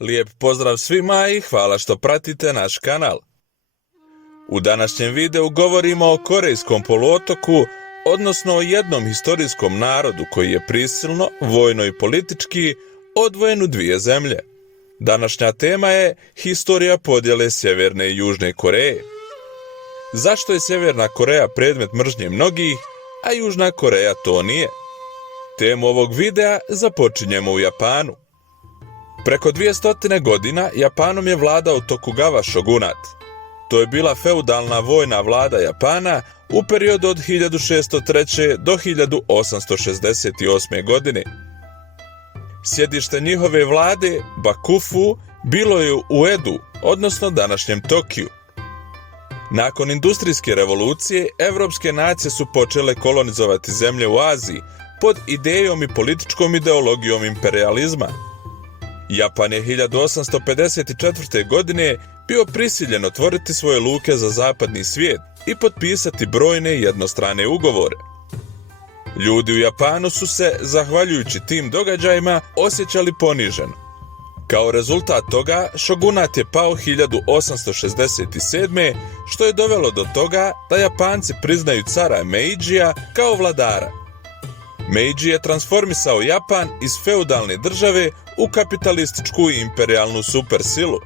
Lijep pozdrav svima i hvala što pratite naš kanal. U današnjem videu govorimo o Korejskom poluotoku, odnosno o jednom historijskom narodu koji je prisilno, vojno i politički odvojen u dvije zemlje. Današnja tema je historija podjele Sjeverne i Južne Koreje. Zašto je Sjeverna Koreja predmet mržnje mnogih, a Južna Koreja to nije? Temu ovog videa započinjemo u Japanu. Preko 200 godina Japanom je vladao Tokugawa šogunat. To je bila feudalna vojna vlada Japana u periodu od 1603. do 1868. godine. Sjedište njihove vlade, Bakufu, bilo je u Edu, odnosno današnjem Tokiju. Nakon industrijske revolucije, evropske nacije su počele kolonizovati zemlje u Aziji pod idejom i političkom ideologijom imperijalizma. Japan je 1854. godine bio prisiljen otvoriti svoje luke za zapadni svijet i potpisati brojne jednostrane ugovore. Ljudi u Japanu su se, zahvaljujući tim događajima, osjećali poniženo. Kao rezultat toga, šogunat je pao 1867. što je dovelo do toga da Japanci priznaju cara Meidžija kao vladara. Meidži je transformisao Japan iz feudalne države u kapitalističku i imperijalnu supersilu.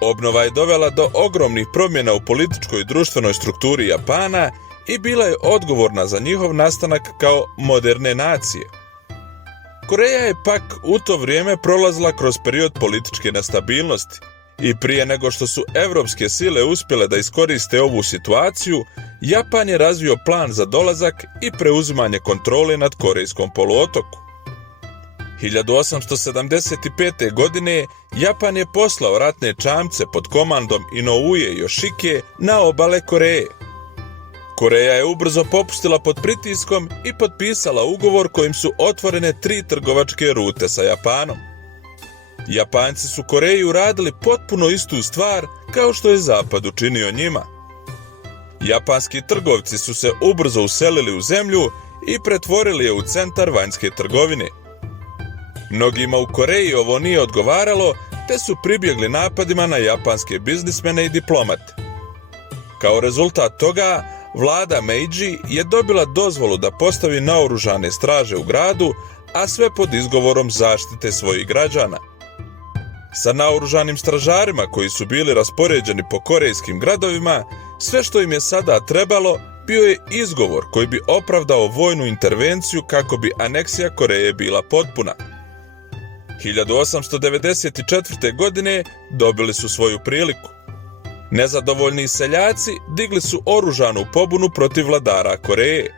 Obnova je dovela do ogromnih promjena u političkoj i društvenoj strukturi Japana i bila je odgovorna za njihov nastanak kao moderne nacije. Koreja je pak u to vrijeme prolazila kroz period političke nestabilnosti i prije nego što su evropske sile uspjele da iskoriste ovu situaciju, Japan je razvio plan za dolazak i preuzimanje kontrole nad Korejskom poluotoku. 1875. godine Japan je poslao ratne čamce pod komandom Inoue Yoshike na obale Koreje. Koreja je ubrzo popustila pod pritiskom i potpisala ugovor kojim su otvorene 3 trgovačke rute sa Japanom. Japanci su Koreji uradili potpuno istu stvar kao što je Zapad učinio njima. Japanski trgovci su se ubrzo uselili u zemlju i pretvorili je u centar vanjske trgovine. Mnogima u Koreji ovo nije odgovaralo, te su pribjegli napadima na japanske biznismene i diplomate. Kao rezultat toga, vlada Meidži je dobila dozvolu da postavi naoružane straže u gradu, a sve pod izgovorom zaštite svojih građana. Sa naoružanim stražarima koji su bili raspoređeni po korejskim gradovima, sve što im je sada trebalo bio je izgovor koji bi opravdao vojnu intervenciju kako bi aneksija Koreje bila potpuna. 1894. godine dobili su svoju priliku. Nezadovoljni seljaci digli su oružanu pobunu protiv vladara Koreje.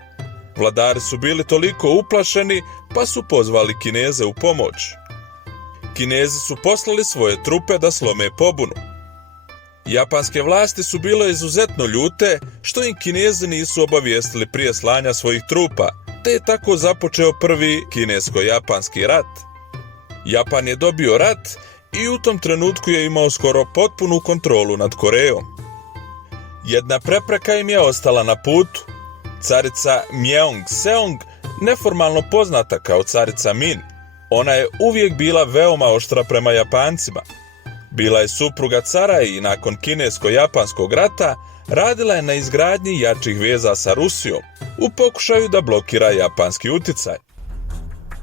Vladari su bili toliko uplašeni pa su pozvali Kineze u pomoć. Kinezi su poslali svoje trupe da slome pobunu. Japanske vlasti su bile izuzetno ljute što im Kinezi nisu obavijestili prije slanja svojih trupa, te je tako započeo prvi kinesko-japanski rat. Japan je dobio rat i u tom trenutku je imao skoro potpunu kontrolu nad Korejom. Jedna prepreka im je ostala na putu. Carica Mjeong-seong, neformalno poznata kao carica Min, ona je uvijek bila veoma oštra prema Japancima. Bila je supruga cara i nakon kinesko-japanskog rata radila je na izgradnji jačih veza sa Rusijom u pokušaju da blokira japanski uticaj.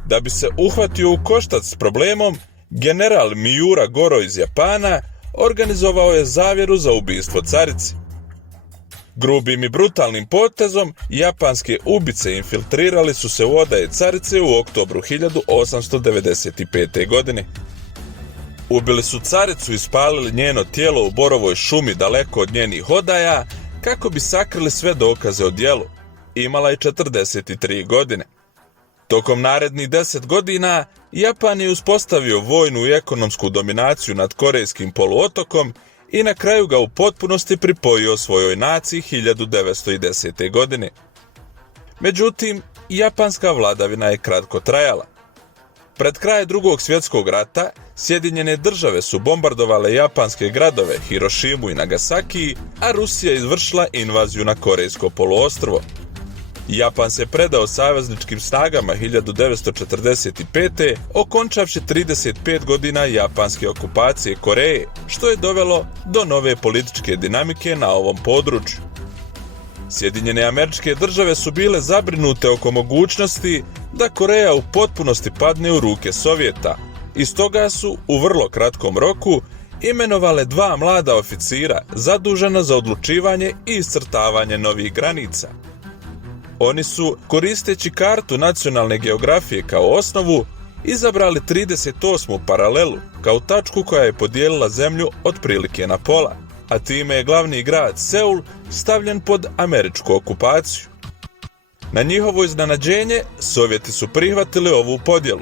Da bi se uhvatio u koštac s problemom, general Miura Goro iz Japana organizovao je zavjeru za ubistvo carici. Grubim i brutalnim potezom japanske ubice infiltrirali su se u odaje carice u oktobru 1895. godine. Ubili su caricu i spalili njeno tijelo u borovoj šumi daleko od njenih odaja kako bi sakrili sve dokaze o djelu. Imala je 43 godine. Tokom narednih 10 godina Japan je uspostavio vojnu i ekonomsku dominaciju nad Korejskim poluotokom i na kraju ga u potpunosti pripojio svojoj naciji 1910. godine. Međutim, japanska vladavina je kratko trajala. Pred kraj Drugog svjetskog rata Sjedinjene države su bombardovale japanske gradove Hirošimu i Nagasaki, a Rusija izvršila invaziju na Korejsko poluostrvo. Japan se predao savezničkim snagama 1945. okončavši 35 godina japanske okupacije Koreje, što je dovelo do nove političke dinamike na ovom području. Sjedinjene Američke Države su bile zabrinute oko mogućnosti da Koreja u potpunosti padne u ruke Sovjeta i stoga su u vrlo kratkom roku imenovale 2 mlada oficira zadužena za odlučivanje i iscrtavanje novih granica. Oni su, koristeći kartu nacionalne geografije kao osnovu, izabrali 38. paralelu kao tačku koja je podijelila zemlju otprilike na pola, a time je glavni grad Seul stavljen pod američku okupaciju. Na njihovo iznenađenje, Sovjeti su prihvatili ovu podjelu.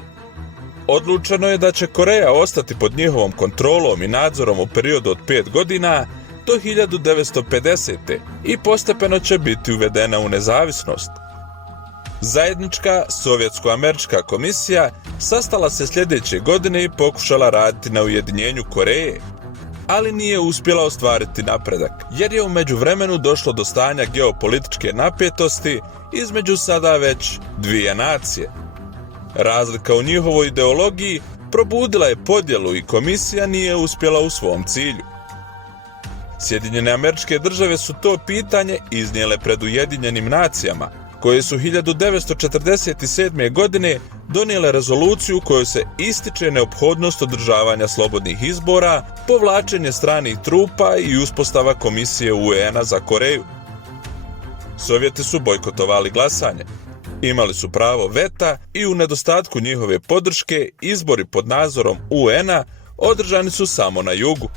Odlučeno je da će Koreja ostati pod njihovom kontrolom i nadzorom u periodu od 5 godina do 1950. i postepeno će biti uvedena u nezavisnost. Zajednička sovjetsko-američka komisija sastala se sljedeće godine i pokušala raditi na ujedinjenju Koreje, ali nije uspjela ostvariti napredak, jer je u međuvremenu došlo do stanja geopolitičke napetosti između sada već dvije nacije. Razlika u njihovoj ideologiji probudila je podjelu i komisija nije uspjela u svom cilju. Sjedinjene Američke Države su to pitanje iznijele pred Ujedinjenim nacijama, koje su 1947. godine donijele rezoluciju kojoj se ističe neophodnost održavanja slobodnih izbora, povlačenje stranih trupa i uspostava komisije UN-a za Koreju. Sovjeti su bojkotovali glasanje, imali su pravo veta i u nedostatku njihove podrške izbori pod nadzorom UN-a održani su samo na jugu.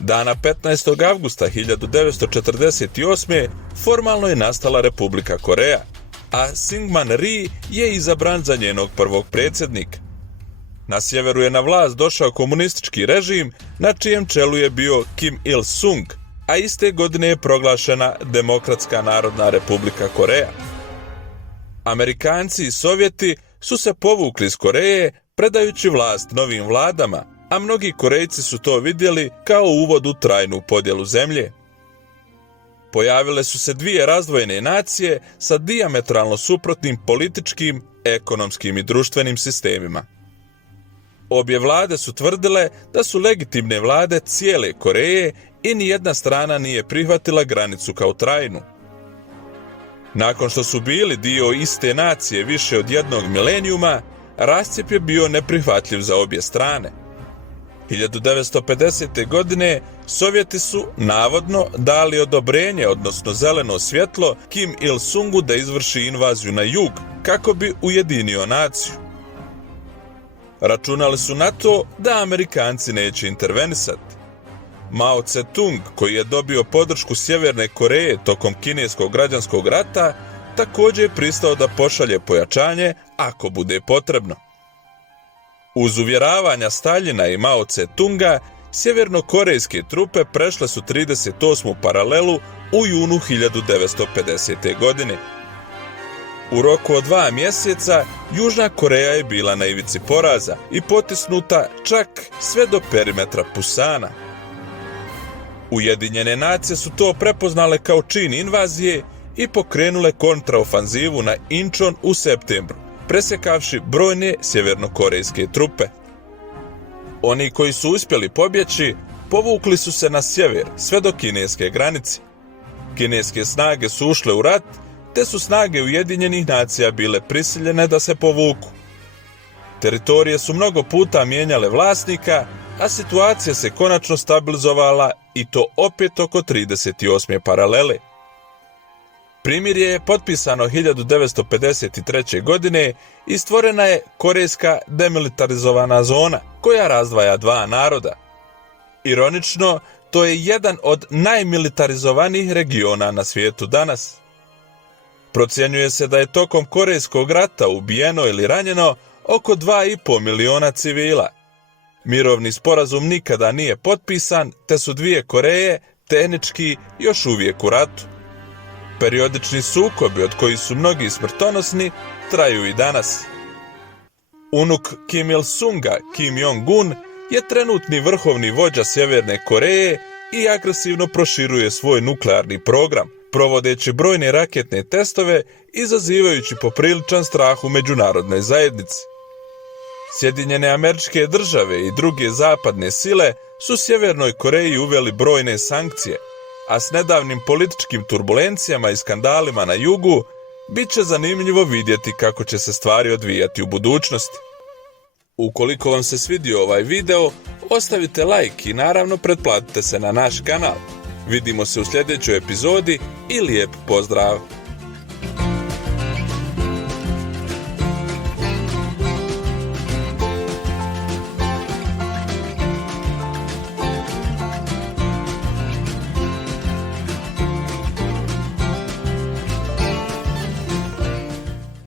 Dana 15. avgusta 1948. formalno je nastala Republika Koreja, a Syngman Rhee je izabran za njenog prvog predsjednika. Na sjeveru je na vlast došao komunistički režim na čijem čelu je bio Kim Il-sung, a iste godine je proglašena Demokratska narodna Republika Koreja. Amerikanci i Sovjeti su se povukli iz Koreje predajući vlast novim vladama, a mnogi Korejci su to vidjeli kao uvod u trajnu podjelu zemlje. Pojavile su se dvije razdvojene nacije sa dijametralno suprotnim političkim, ekonomskim i društvenim sistemima. Obje vlade su tvrdile da su legitimne vlade cijele Koreje i nijedna strana nije prihvatila granicu kao trajnu. Nakon što su bili dio iste nacije više od jednog milenijuma, rascjep je bio neprihvatljiv za obje strane. 1950. godine Sovjeti su navodno dali odobrenje, odnosno zeleno svjetlo, Kim Il-sungu da izvrši invaziju na jug kako bi ujedinio naciju. Računali su na to da Amerikanci neće intervenisati. Mao Tse-tung, koji je dobio podršku Sjeverne Koreje tokom kineskog građanskog rata, također je pristao da pošalje pojačanje ako bude potrebno. Uz uvjeravanja Staljina i Mao Tse-tunga, sjevernokorejske trupe prešle su 38. paralelu u junu 1950. godine. U roku od 2 mjeseca Južna Koreja je bila na ivici poraza i potisnuta čak sve do perimetra Pusana. Ujedinjene nacije su to prepoznale kao čin invazije i pokrenule kontraofanzivu na Inčon u septembru, presjekavši brojne sjevernokorejske trupe. Oni koji su uspjeli pobjeći, povukli su se na sjever sve do kineske granice. Kineske snage su ušle u rat, te su snage Ujedinjenih nacija bile prisiljene da se povuku. Teritorije su mnogo puta mijenjale vlasnika, a situacija se konačno stabilizovala i to opet oko 38. paralele. Primirje je potpisano 1953. godine i stvorena je Korejska demilitarizovana zona koja razdvaja dva naroda. Ironično, to je jedan od najmilitarizovanijih regiona na svijetu danas. Procjenjuje se da je tokom Korejskog rata ubijeno ili ranjeno oko 2,5 miliona civila. Mirovni sporazum nikada nije potpisan, te su dvije Koreje tehnički još uvijek u ratu. Periodični sukobi, od kojih su mnogi smrtonosni, traju i danas. Unuk Kim Il-sunga, Kim Jong-un, je trenutni vrhovni vođa Sjeverne Koreje i agresivno proširuje svoj nuklearni program, provodeći brojne raketne testove, izazivajući popriličan strah u međunarodnoj zajednici. Sjedinjene Američke Države i druge zapadne sile su Sjevernoj Koreji uveli brojne sankcije, a s nedavnim političkim turbulencijama i skandalima na jugu, bit će zanimljivo vidjeti kako će se stvari odvijati u budućnosti. Ukoliko vam se svidio ovaj video, ostavite like i naravno pretplatite se na naš kanal. Vidimo se u sljedećoj epizodi i lijep pozdrav!